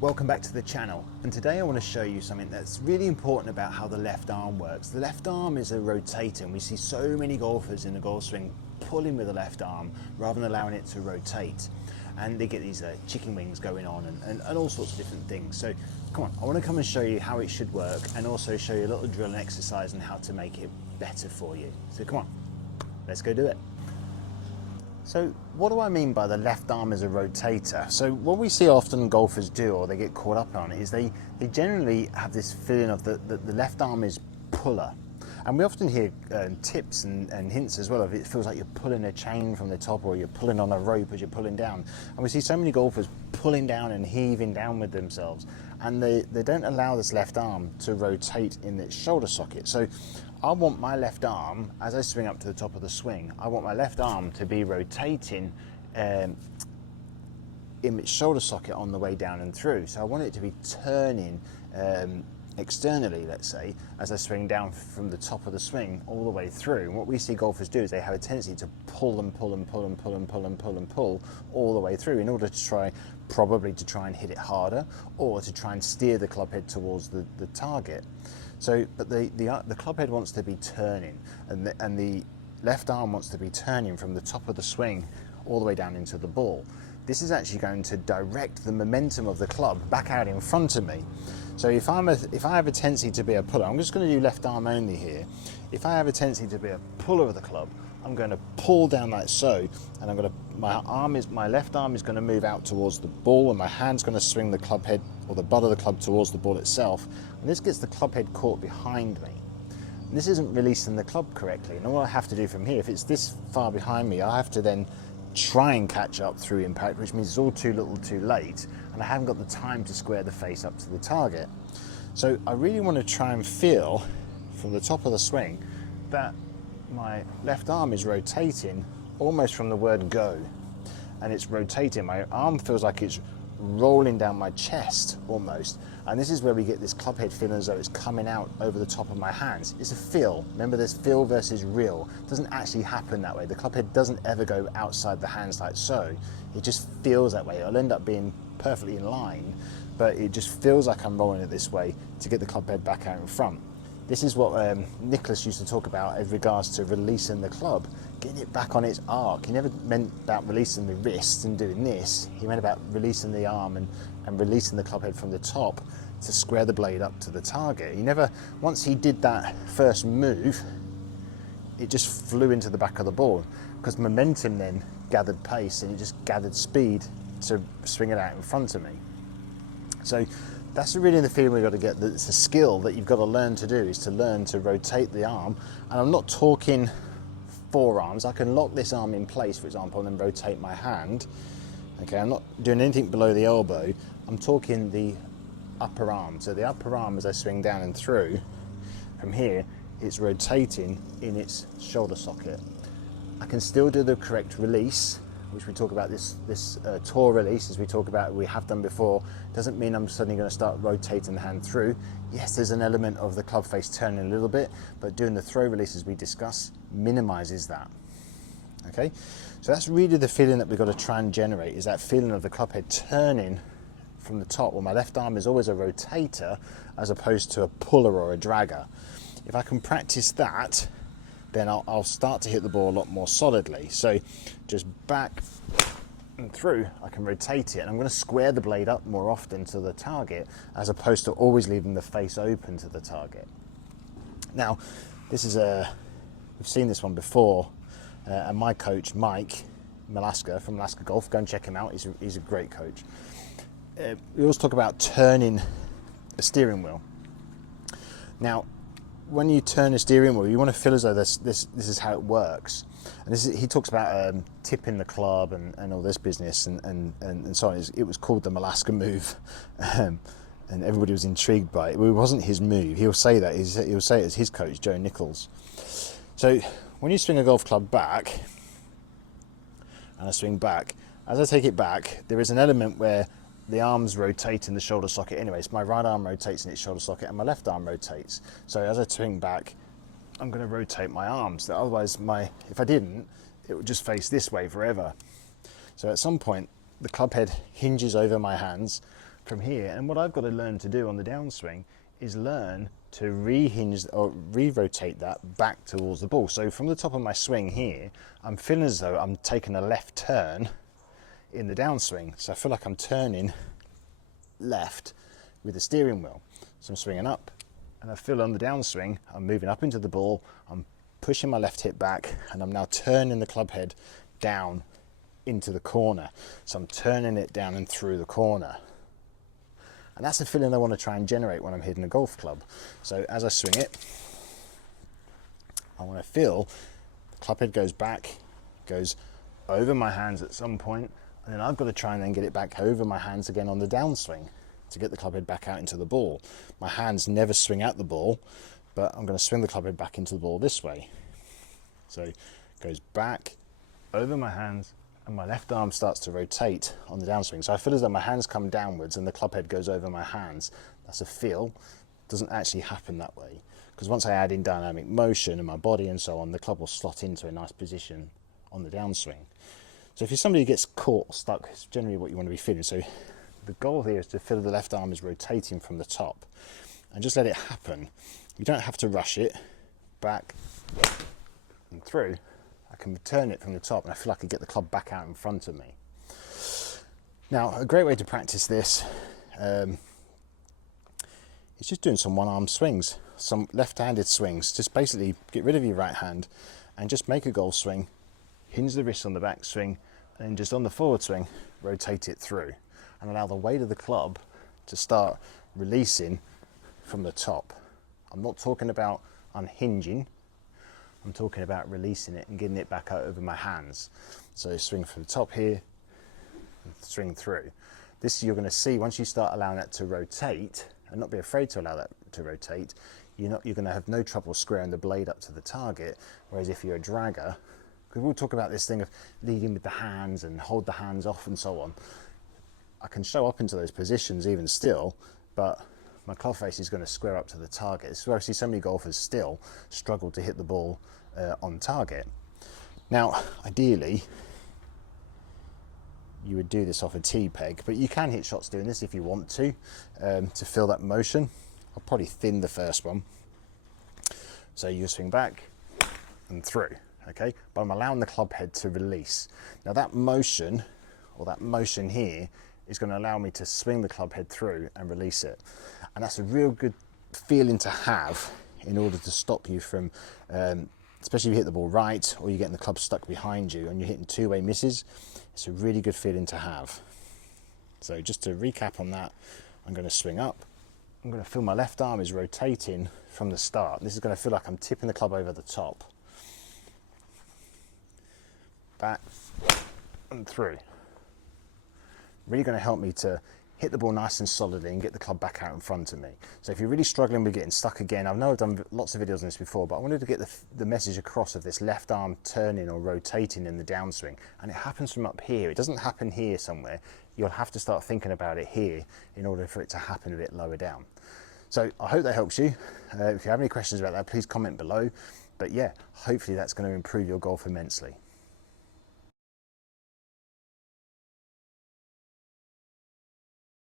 Welcome back to the channel, and today I want to show you something that's really important about how the left arm works. The left arm is a rotator, and we see so many golfers in the golf swing pulling with the left arm rather than allowing it to rotate, and they get these chicken wings going on and all sorts of different things. So come on, I want to come and show you how it should work, and also show you a little drill and exercise on how to make it better for you. So come on, let's go do it. So what do I mean by the left arm as a rotator? So what we see often golfers do, or they get caught up on, is they generally have this feeling of the left arm is puller. And we often hear tips and hints as well of it feels like you're pulling a chain from the top, or you're pulling on a rope as you're pulling down. And we see so many golfers pulling down and heaving down with themselves, and they don't allow this left arm to rotate in its shoulder socket. So I want my left arm, as I swing up to the top of the swing, I want my left arm to be rotating in its shoulder socket on the way down and through. So I want it to be turning externally, let's say, as I swing down from the top of the swing all the way through. And what we see golfers do is they have a tendency to pull and pull and pull and pull and pull and pull and pull all the way through in order to try and hit it harder, or to try and steer the club head towards the target. So, but the club head wants to be turning, and the left arm wants to be turning from the top of the swing all the way down into the ball. This is actually going to direct the momentum of the club back out in front of me. So if I have a tendency to be a puller, I'm just going to do left arm only here. If I have a tendency to be a puller of the club, I'm going to pull down like so, and my left arm is going to move out towards the ball, and my hand's going to swing the club head or the butt of the club towards the ball itself. And this gets the club head caught behind me. And this isn't releasing the club correctly. And all I have to do from here, if it's this far behind me, I have to then try and catch up through impact, which means it's all too little too late, and I haven't got the time to square the face up to the target. So I really want to try and feel from the top of the swing that my left arm is rotating almost from the word go, and it's rotating. My arm feels like it's rolling down my chest almost, and this is where we get this club head feeling as though it's coming out over the top of my hands. It's a feel. Remember, there's feel versus real. It doesn't actually happen that way. The club head doesn't ever go outside the hands like so. It just feels that way. It'll end up being perfectly in line, but it just feels like I'm rolling it this way to get the club head back out in front. This is what Nicholas used to talk about in regards to releasing the club, getting it back on its arc. He never meant about releasing the wrist and doing this. He meant about releasing the arm and releasing the club head from the top to square the blade up to the target. Once he did that first move, it just flew into the back of the ball, because momentum then gathered pace, and it just gathered speed to swing it out in front of me. So that's really the feeling we've got to get. That it's a skill that you've got to learn to do, is to learn to rotate the arm. And I'm not talking forearms. I can lock this arm in place, for example, and then rotate my hand. Okay, I'm not doing anything below the elbow. I'm talking the upper arm. So the upper arm, as I swing down and through, from here, it's rotating in its shoulder socket. I can still do the correct release, which we talk about this tour release, as we have done before. Doesn't mean I'm suddenly going to start rotating the hand through. Yes, there's an element of the club face turning a little bit, but doing the throw release, as we discuss, minimizes that. Okay, so that's really the feeling that we've got to try and generate, is that feeling of the club head turning from the top. Well, my left arm is always a rotator as opposed to a puller or a dragger. If I can practice that, then I'll start to hit the ball a lot more solidly. So just back and through, I can rotate it, and I'm going to square the blade up more often to the target, as opposed to always leaving the face open to the target. Now, this is we've seen this one before, and my coach, Mike Malaska from Malaska Golf, go and check him out, he's a great coach. We always talk about turning a steering wheel. Now, when you turn a steering wheel, you want to feel as though this is how it works. And he talks about tipping the club and all this business and so on. It was called the Malaska move, and everybody was intrigued by it. It wasn't his move. He'll say that. He'll say it as his coach, Joe Nichols. So when you swing a golf club back, and I swing back, as I take it back, there is an element where the arms rotate in the shoulder socket anyway. So my right arm rotates in its shoulder socket, and my left arm rotates. So as I swing back, I'm going to rotate my arms. Otherwise, if I didn't, it would just face this way forever. So at some point, the club head hinges over my hands, from here. And what I've got to learn to do on the downswing is learn to rehinge or re-rotate that back towards the ball. So from the top of my swing here, I'm feeling as though I'm taking a left turn in the downswing. So I feel like I'm turning left with the steering wheel. So I'm swinging up, and I feel on the downswing, I'm moving up into the ball, I'm pushing my left hip back, and I'm now turning the club head down into the corner. So I'm turning it down and through the corner. And that's the feeling I want to try and generate when I'm hitting a golf club. So as I swing it, I want to feel the club head goes back, goes over my hands at some point, and then I've got to try and then get it back over my hands again on the downswing to get the club head back out into the ball. My hands never swing at the ball, but I'm going to swing the club head back into the ball this way. So it goes back, over my hands, and my left arm starts to rotate on the downswing. So I feel as though my hands come downwards and the club head goes over my hands. That's a feel. It doesn't actually happen that way, because once I add in dynamic motion and my body and so on, the club will slot into a nice position on the downswing. So if you're somebody who gets caught or stuck, it's generally what you want to be feeling. So the goal here is to feel the left arm is rotating from the top, and just let it happen. You don't have to rush it back and through. I can turn it from the top, and I feel like I get the club back out in front of me. Now, a great way to practice this is just doing some one-arm swings, some left-handed swings. Just basically get rid of your right hand and just make a golf swing, hinge the wrist on the back swing, and then just on the forward swing, rotate it through, and allow the weight of the club to start releasing from the top. I'm not talking about unhinging, I'm talking about releasing it and getting it back out over my hands. So swing from the top here, and swing through. This you're going to see once you start allowing that to rotate, and not be afraid to allow that to rotate, you're going to have no trouble squaring the blade up to the target. Whereas if you're a dragger, because we'll talk about this thing of leading with the hands and hold the hands off and so on, I can show up into those positions even still, but my club face is going to square up to the target. This is where I see so many golfers still struggle to hit the ball on target. Now, ideally, you would do this off a tee peg, but you can hit shots doing this if you want to feel that motion. I'll probably thin the first one. So you swing back and through, okay? But I'm allowing the club head to release. Now that motion, or that motion here, is going to allow me to swing the club head through and release it. And that's a real good feeling to have in order to stop you from, especially if you hit the ball right or you're getting the club stuck behind you and you're hitting two-way misses. It's a really good feeling to have. So just to recap on that, I'm going to swing up. I'm going to feel my left arm is rotating from the start. This is going to feel like I'm tipping the club over the top. Back and through. Really going to help me to hit the ball nice and solidly and get the club back out in front of me. So if you're really struggling with getting stuck again, I know I've done lots of videos on this before, but I wanted to get the message across of this left arm turning or rotating in the downswing. And it happens from up here. It doesn't happen here somewhere. You'll have to start thinking about it here in order for it to happen a bit lower down. So I hope that helps you. If you have any questions about that, please comment below. But yeah, hopefully that's going to improve your golf immensely.